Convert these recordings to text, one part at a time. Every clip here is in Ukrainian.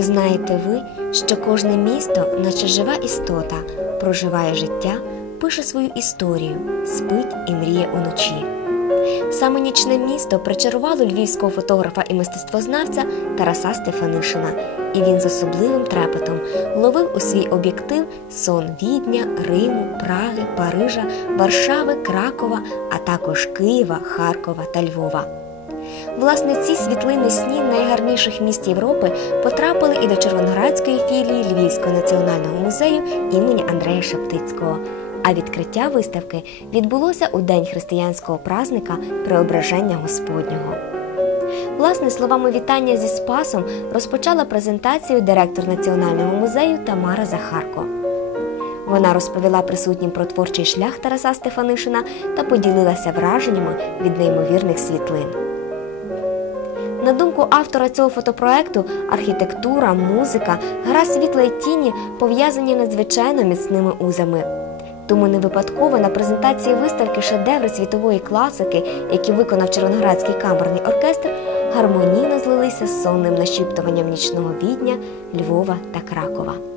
знаєте ви, що кожне місто, наче жива істота, проживає життя, пише свою історію, спить і мріє уночі. Саме нічне місто причарувало львівського фотографа і мистецтвознавця Тараса Стефанишина, і він з особливим трепетом ловив у свій об'єктив сон Відня, Риму, Праги, Парижа, Варшави, Кракова, а також Києва, Харкова та Львова. Власне, ці світлини снів найгарніших міст Європи потрапили і до Червоноградської філії Львівського національного музею імені Андрея Шептицького. А відкриття виставки відбулося у день християнського празника Преображення Господнього. Власне, словами вітання зі Спасом розпочала презентацію директор Національного музею Тамара Захарко. Вона розповіла присутнім про творчий шлях Тараса Стефанишина та поділилася враженнями від неймовірних світлин. На думку автора цього фотопроекту, архітектура, музика, гра світла й тіні пов'язані надзвичайно міцними узами. Тому не випадково на презентації виставки шедеври світової класики, які виконав Червоноградський камерний оркестр, гармонійно злилися з сонним нашіптуванням нічного відня, Львова та Кракова.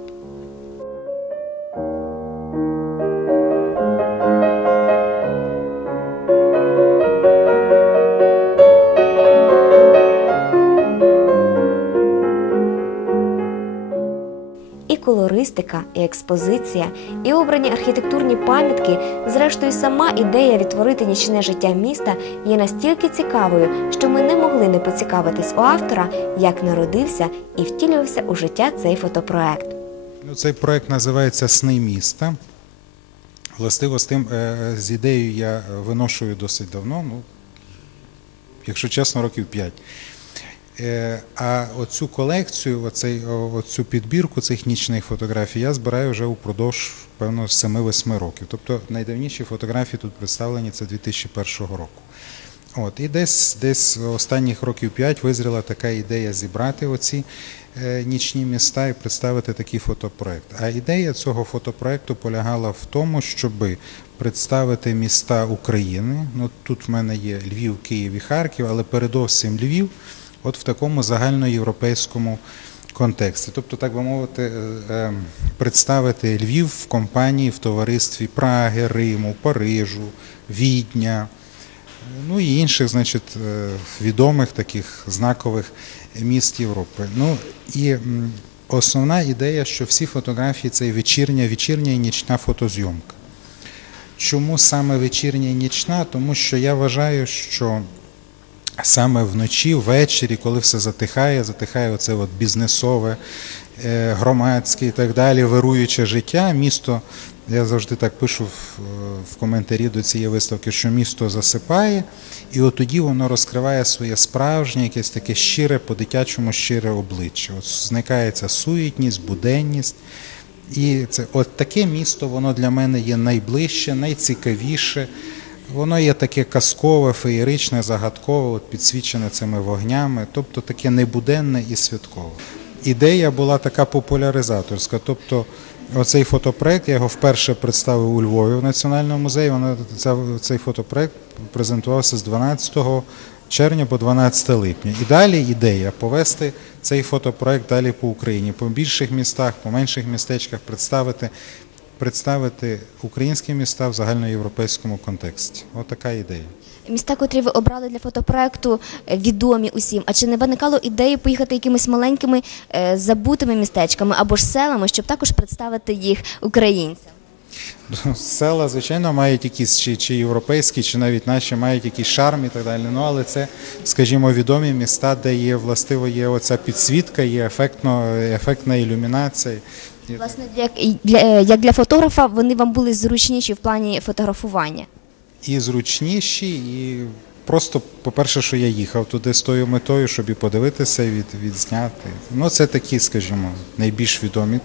Колористика, і експозиція, і обрані архітектурні пам'ятки, зрештою, сама ідея відтворити нічне життя міста є настільки цікавою, що ми не могли не поцікавитись у автора, як народився і втілювався у життя цей фотопроект. Ну, цей проект називається Сни міста. Властиво з тим е, з ідеєю я виношую досить давно, ну, якщо чесно, років 5. Е, А оцю колекцію, оцей, оцю підбірку цих нічних фотографій я збираю вже упродовж, певно, 7-8 років. Тобто найдавніші фотографії тут представлені це 2001 року. От, і десь, десь останніх років 5 визріла така ідея зібрати оці е, нічні міста і представити такий фотопроект. А ідея цього фотопроекту полягала в тому, щоб представити міста України. Ну, тут в мене є Львів, Київ і Харків, але передовсім Львів, от в такому загальноєвропейському контексті. Тобто, так би мовити, е, е, представити Львів в компанії, в товаристві Праги, Риму, Парижу, Відня ну і інших, значить, е, відомих таких знакових міст Європи. Ну і основна ідея, що всі фотографії це вечірня, вечірня і нічна фотозйомка. Чому саме вечірня і нічна? Тому що я вважаю, що саме вночі, ввечері, коли все затихає, затихає оце от бізнесове, е, громадське і так далі, вируюче життя, місто. Я завжди так пишу в, коментарі до цієї виставки, що місто засипає, і от тоді воно розкриває своє справжнє, якесь таке щире, по-дитячому щире обличчя. От зникає ця суетність, буденність. І це от таке місто, воно для мене є найближче, найцікавіше. Воно є таке казкове, феєричне, загадкове, от підсвічене цими вогнями, тобто таке небуденне і святкове. Ідея була така популяризаторська. Тобто, оцей фотопроект я його вперше представив у Львові в Національному музеї. Воно цей фотопроект презентувався з 12 червня по 12 липня. І далі ідея повести цей фотопроект далі по Україні, по більших містах, по менших містечках представити. Представити українські міста в загальноєвропейському контексті. Отака ідея. Міста, котрі ви обрали для фотопроекту, е, відомі усім. А чи не виникало ідеї поїхати якимись маленькими е, забутими містечками або ж селами, щоб також представити їх українцям? Села, звичайно, мають якісь чи, чи європейські, чи навіть наші мають якийсь шарм і так далі. Ну але це, скажімо, відомі міста, де є властиво є оця підсвітка, є ефектно, ефектна ілюмінація. Власне, як для е, як для фотографа вони вам були зручніші в плані фотографування. і зручніші, і просто, по-перше, що я їхав туди з тою метою, щоб і подивитися, від, відзняти. Ну, це такі, скажімо, найбільш відомі,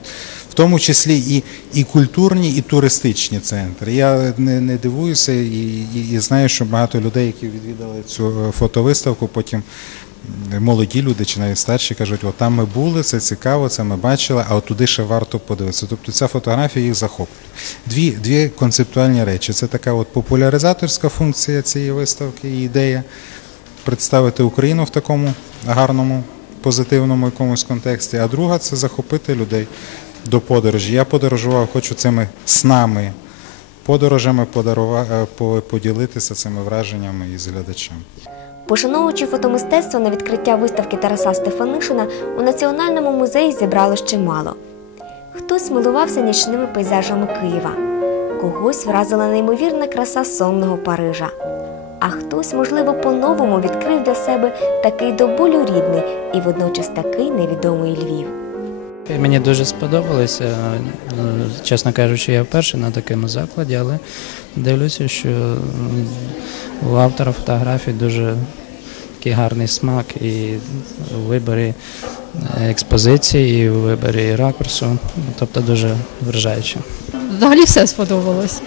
в тому числі і, і культурні, і туристичні центри. Я не, не дивуюся і, і, і знаю, що багато людей, які відвідали цю е, фотовиставку, потім молоді люди чи навіть старші кажуть, от там ми були, це цікаво, це ми бачили, а от туди ще варто подивитися. Тобто ця фотографія їх захоплює. Дві, дві концептуальні речі. Це така от популяризаторська функція цієї виставки і ідея представити Україну в такому гарному позитивному якомусь контексті, а друга це захопити людей до подорожі. Я подорожував, хочу цими снами, подорожами е, поділитися цими враженнями із глядачем. Пошановуючи фотомистецтво на відкриття виставки Тараса Стефанишина, у Національному музеї зібралось чимало. Хтось милувався нічними пейзажами Києва, когось вразила неймовірна краса сонного Парижа. А хтось, можливо, по-новому відкрив для себе такий до болю рідний і водночас такий невідомий Львів. Мені дуже сподобалося. Е, Чесно кажучи, я вперше на такому закладі, але дивлюся, що у автора фотографій дуже такий гарний смак і у виборі е, експозиції, і у виборі ракурсу, тобто дуже вражаюче. Взагалі все сподобалось.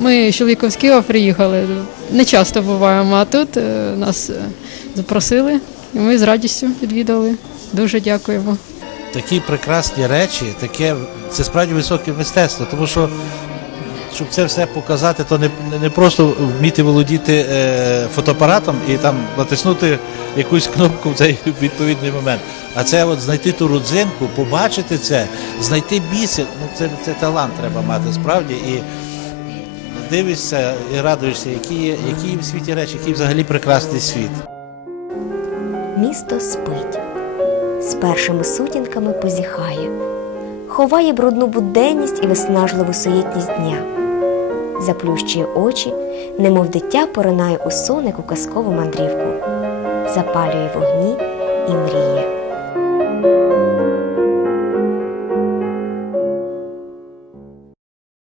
Ми з чоловіком з Києва приїхали. Не часто буваємо, а тут е, нас запросили, і ми з радістю відвідали. Дуже дякуємо. Такі прекрасні речі, таке це справді високе мистецтво, тому що щоб це все показати, то не, не просто вміти володіти е, фотоапаратом і там натиснути якусь кнопку в цей відповідний момент. А це от знайти ту родзинку, побачити це, знайти бісер, ну це, це талант треба мати справді. І дивишся і радуєшся, які, є- які в світі речі, який взагалі прекрасний світ. Місто спить, з першими сутінками позіхає, ховає брудну буденність і виснажливу суєтність дня, заплющує очі, немов дитя поринає у сонику казкову мандрівку, запалює вогні і мріє.